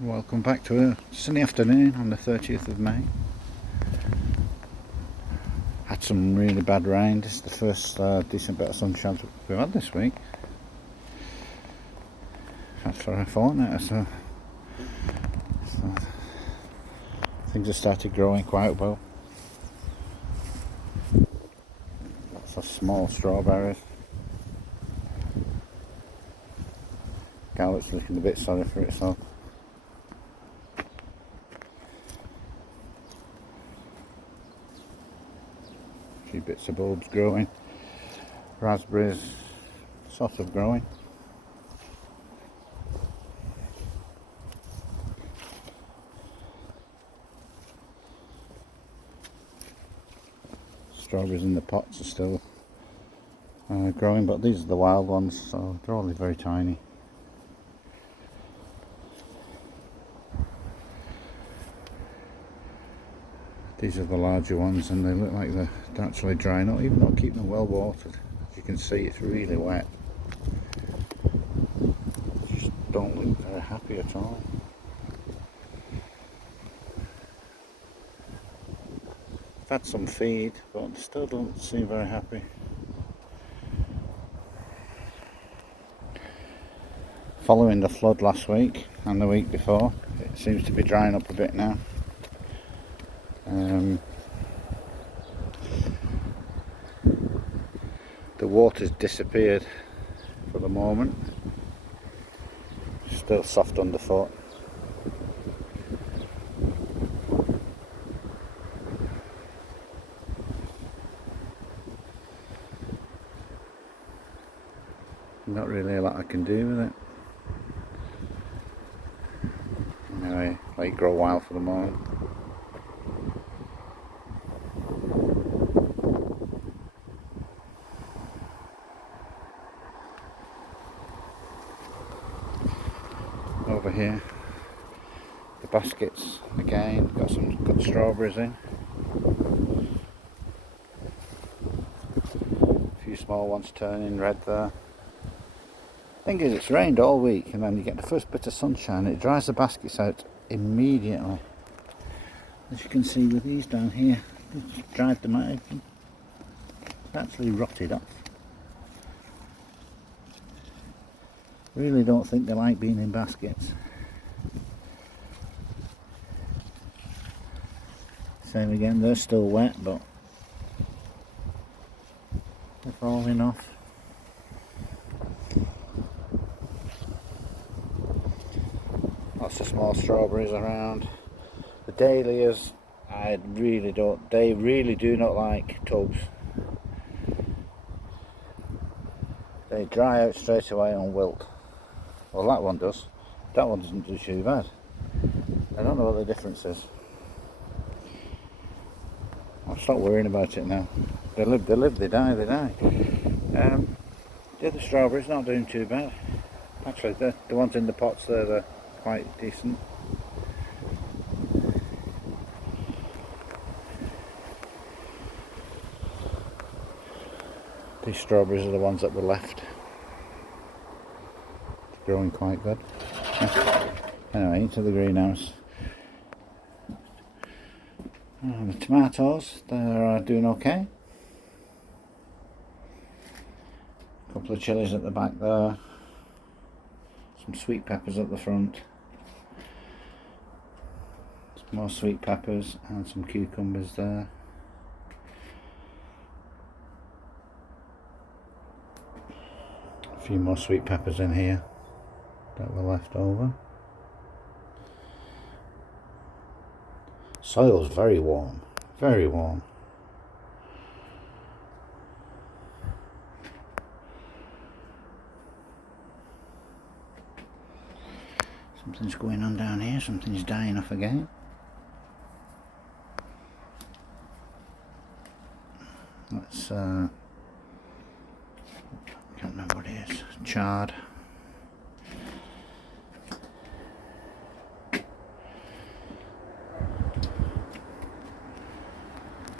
Welcome back to a sunny afternoon on the 30th of May. Had some really bad rain. This is the first decent bit of sunshine we've had this week. That's for a fortnight or so. Things have started growing quite well. Lots of small strawberries. Gallet's looking a bit sorry for itself. A few bits of bulbs growing. Raspberries sort of growing. Strawberries in the pots are still growing, but these are the wild ones, so they're only very tiny. These are the larger ones, and they look like they're actually drying up, even though I keep them well watered. As you can see, it's really wet. Just don't look very happy at all. I've had some feed, but still don't seem very happy. Following the flood last week and the week before, it seems to be drying up a bit now. The water's disappeared for the moment. Still soft underfoot. Not really a lot I can do with it. Anyway, let it grow wild for the moment. Over here, the baskets again, got some good strawberries in. A few small ones turning red there. Thing is, it's rained all week, and then you get the first bit of sunshine, it dries the baskets out immediately. As you can see with these down here, just dried them out. It's actually rotted off. Really don't think they like being in baskets. Same again, they're still wet, but they're falling off. Lots of small strawberries around. The dahlias, they really do not like tubs. They dry out straight away and wilt. Well, that one does. That one doesn't do too bad. I don't know what the difference is. I'll stop worrying about it now. They live, they die, they die. The other strawberries not doing too bad. Actually, the ones in the pots there, they're quite decent. These strawberries are the ones that were left. Growing quite good. Anyway, into the greenhouse. The tomatoes, they're doing okay. A couple of chilies at the back there. Some sweet peppers at the front. Some more sweet peppers and some cucumbers there. A few more sweet peppers in here that were left over. Soil's very warm, very warm. Something's going on down here, something's dying off again. Let's can't remember what it is. Chard.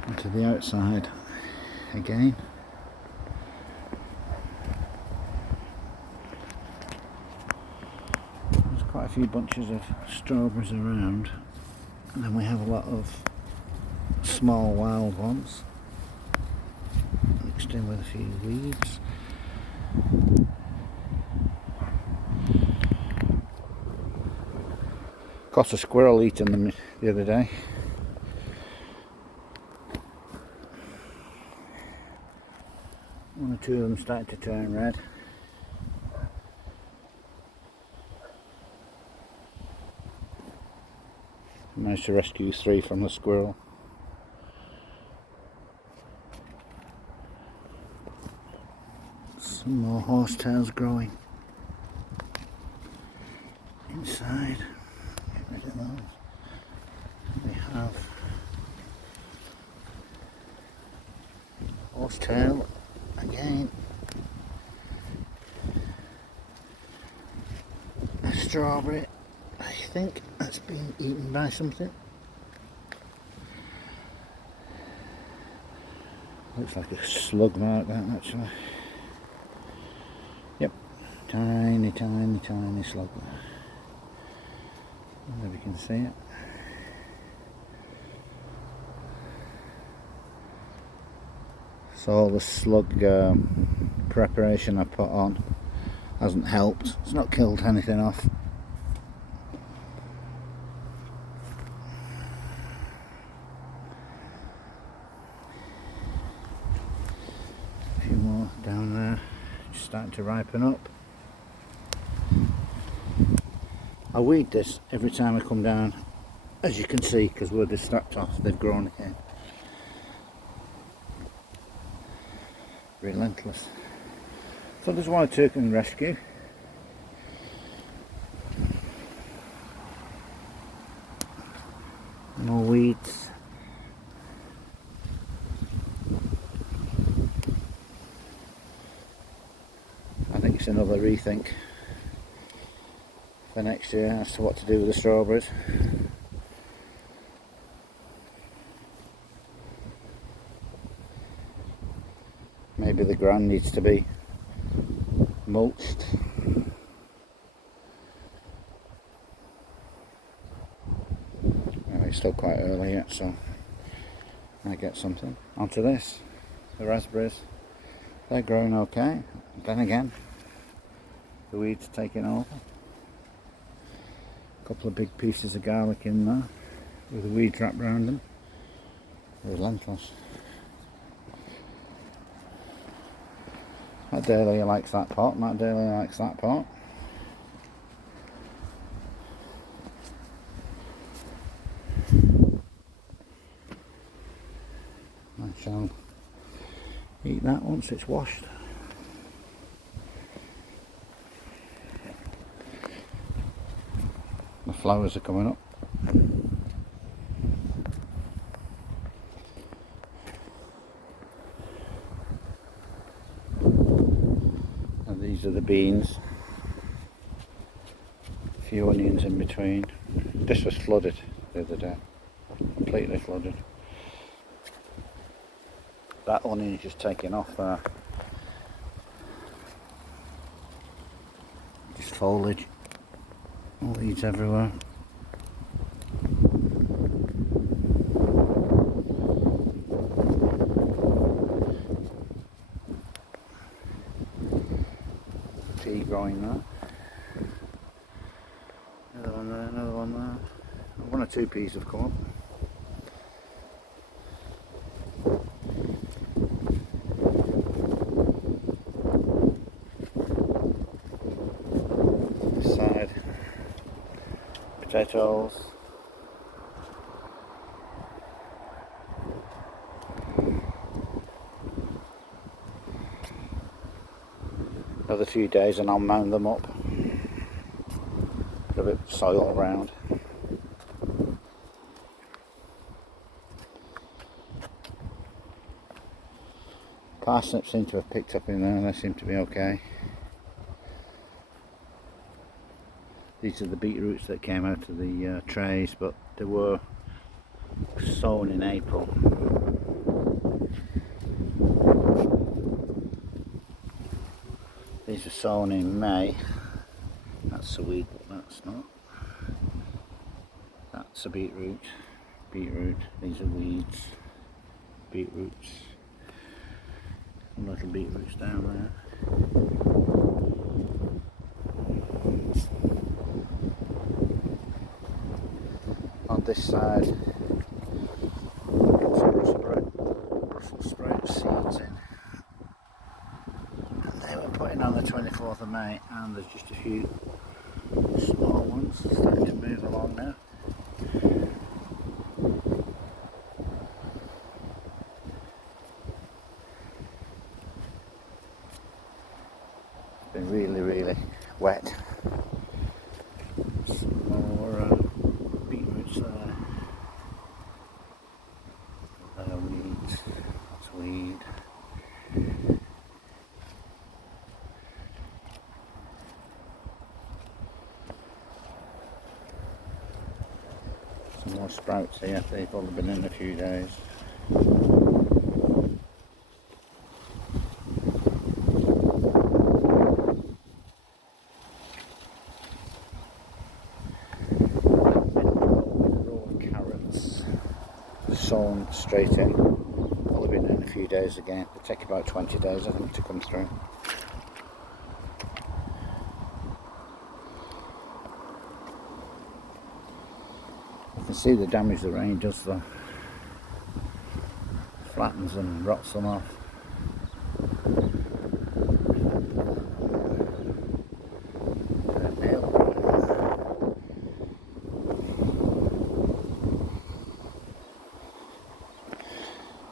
Onto the outside again. There's quite a few bunches of strawberries around, and then we have a lot of small wild ones mixed in with a few weeds. Caught a squirrel eating them the other day. One or two of them started to turn red. Managed to rescue 3 from the squirrel. Some more horsetails growing inside. Get rid of those. We have horsetail again. A strawberry. I think that's been eaten by something. Looks like a slug mark, that actually. Yep, tiny slug. I don't know if you can see it. So all the slug preparation I put on hasn't helped. It's not killed anything off. A few more down there, just starting to ripen up. I weed this every time I come down, as you can see, because where they're stacked off, they've grown again. Relentless. So there's one or two I can rescue. More weeds. I think it's another rethink for next year as to what to do with the strawberries. Maybe the ground needs to be mulched. Anyway, it's still quite early yet, so I might get something. Onto this, the raspberries. They're growing okay. Then again, the weeds are taking over. A couple of big pieces of garlic in there with the weeds wrapped around them. Relentless. Matt Daly likes that pot, Matt Daly likes that pot. I shall eat that once it's washed. The flowers are coming up. These are the beans, a few onions in between. This was flooded the other day, completely flooded. That onion is just taking off there. Just foliage, weeds everywhere. Pea growing there. Another one there, another one there. One or two peas have come up. This side, potatoes. Another few days and I'll mound them up. Put a bit of soil around. Parsnips seem to have picked up in there and they seem to be okay. These are the beetroots that came out of the trays, but they were sown in April. These are sown in May. That's a weed, but that's not. That's a beetroot. Beetroot. These are weeds. Beetroots. Some little beetroots down there. On this side, Brussels sprout seeds in. And they were put in on the 24th of May, and there's just a few small ones starting to move along now. It's been really wet. Some more beetroots there. There are weeds. That's weed. Some more sprouts here. They've only been in a few days. Sown straight in. Only been in a few days again. They take about 20 days, I think, to come through. You can see the damage the rain does though. Flattens and rots them off.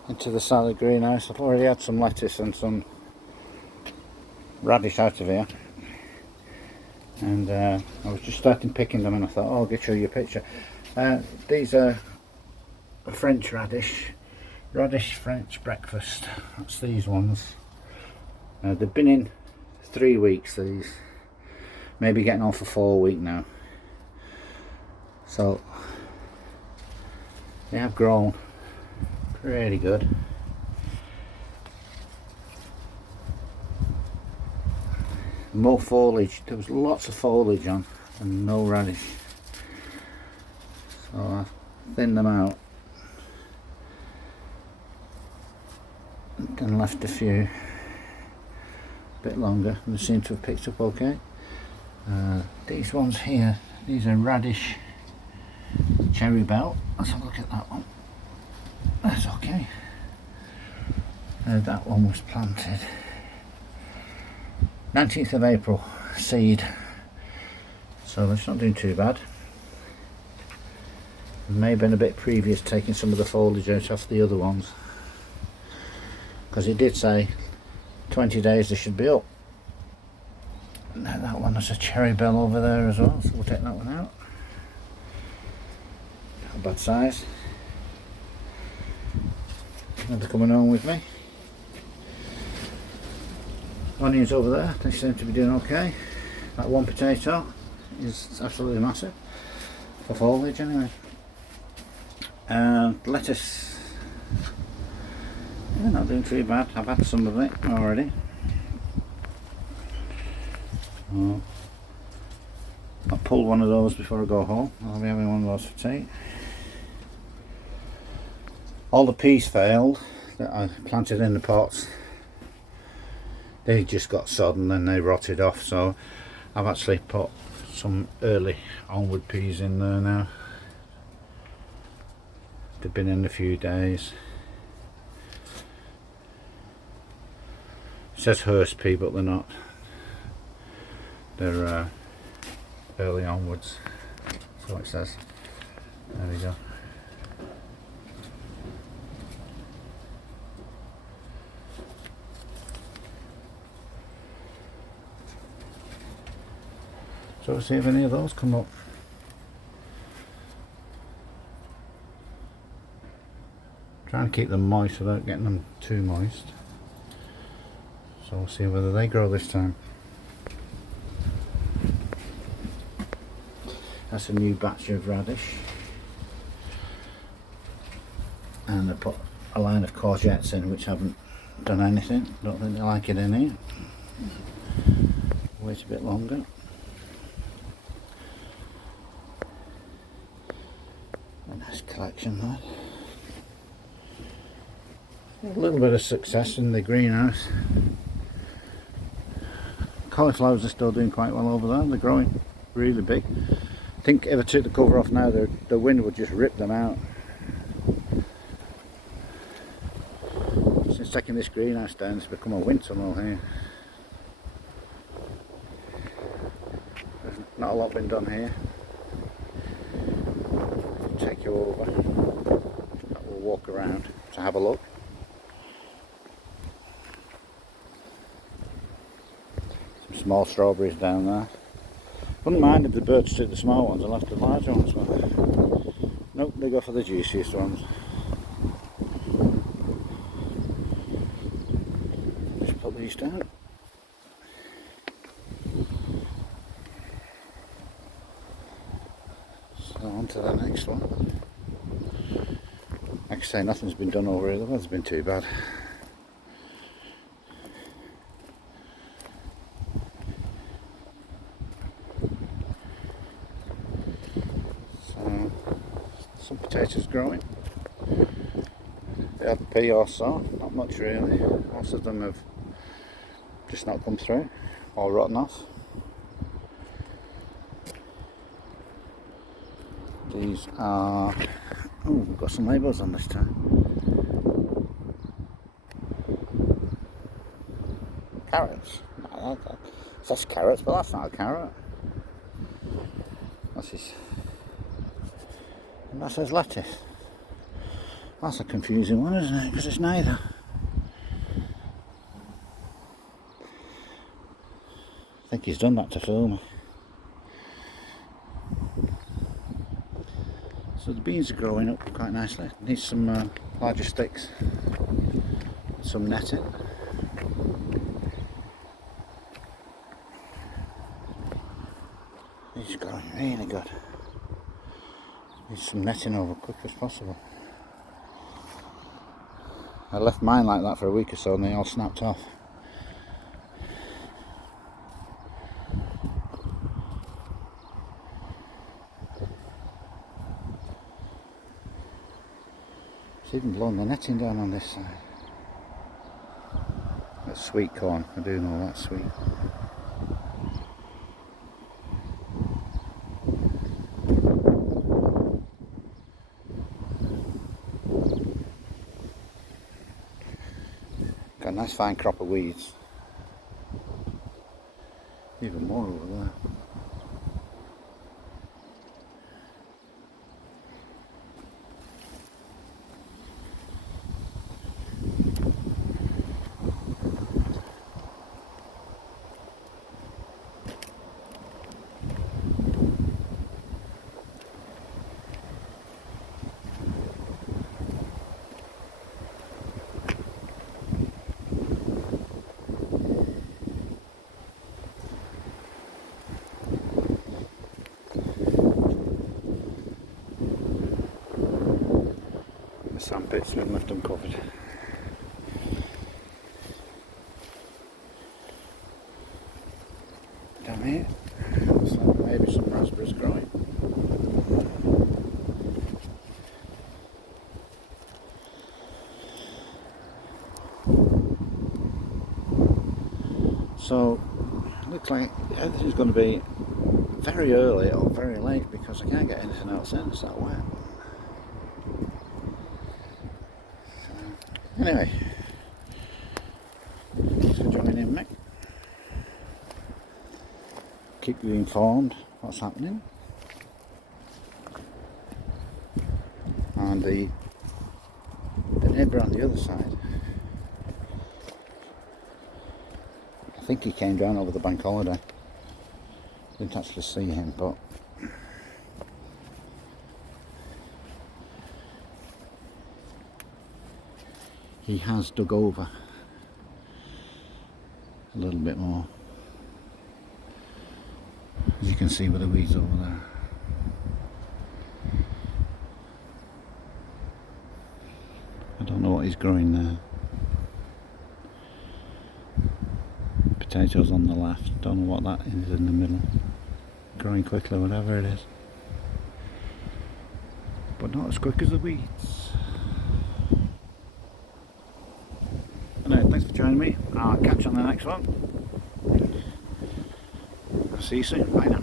Into the salad greenhouse. I've already had some lettuce and some radish out of here, and I was just starting picking them, and I thought, oh, I'll show you a picture. These are French radish French breakfast. That's these ones. They've been in 3 weeks, these, maybe getting on for 4 weeks now, so they have grown pretty good. More foliage. There was lots of foliage on and no radish, so I thinned them out and left a few a bit longer, and they seem to have picked up okay. These ones here, these are radish cherry bell. Let's have a look at that one. That's okay. That one was planted 19th of April, seed, so it's not doing too bad. It may have been a bit previous taking some of the foliage out off the other ones, because it did say 20 days they should be up. Now that one has a cherry bell over there as well, so we'll take that one out. Not a bad size. They're coming home with me. Onions over there, they seem to be doing okay. That one potato is absolutely massive for foliage anyway. Lettuce, yeah, not doing too bad. I've had some of it already. I'll pull one of those before I go home. I'll be having one of those for tea. All the peas failed that I planted in the pots. They just got sodden and they rotted off, so I've actually put some early onward peas in there now. They've been in a few days. It says Hurst pea, but they're not. They're early onwards. That's what it says. There we go. So we'll see if any of those come up. Trying to keep them moist without getting them too moist. So we'll see whether they grow this time. That's a new batch of radish. And I put a line of courgettes in which haven't done anything. Don't think they like it in here. Wait a bit longer. nice collection there. A little bit of success in the greenhouse. Cauliflowers are still doing quite well over there. They're growing really big. I think if I took the cover off now, the wind would just rip them out. Since taking this greenhouse down, it's become a wind tunnel here. There's not a lot been done here. Take you over. We'll walk around to have a look. Some small strawberries down there. Wouldn't mind if the birds took the small ones and left the larger ones, but nope, they go for the juiciest ones. Just put these down. So on to the next one. Like I say, nothing's been done over here. The weather's been too bad. So some potatoes growing. They had pea or so, not much really. Most of them have just not come through or rotten off. These are, oh, we've got some labels on this time. Carrots. No, that's carrots, but that's not a carrot. What's this? And that says lettuce. That's a confusing one, isn't it? Because it's neither. I think he's done that to fool me. So the beans are growing up quite nicely. Need some larger sticks, some netting. These are growing really good. Need some netting over quick as possible. I left mine like that for a week or so and they all snapped off. It's even blown the netting down on this side. That's sweet corn, I do know that's sweet. Got a nice fine crop of weeds. Even more over there. Sandpits, we've left them covered. Down here, looks like maybe some raspberries growing. So, looks like everything's going to be very early or very late because I can't get anything else in, it's that wet. Anyway, thanks for joining in, Mick. Keep you informed what's happening. And the neighbour on the other side, I think he came down over the bank holiday. Didn't actually see him, but he has dug over a little bit more, as you can see with the weeds over there. I don't know what he's growing there. Potatoes on the left, don't know what that is in the middle. Growing quickly, whatever it is. but not as quick as the weeds. Anyway, thanks for joining me. I'll catch you on the next one. I'll see you soon. Bye now.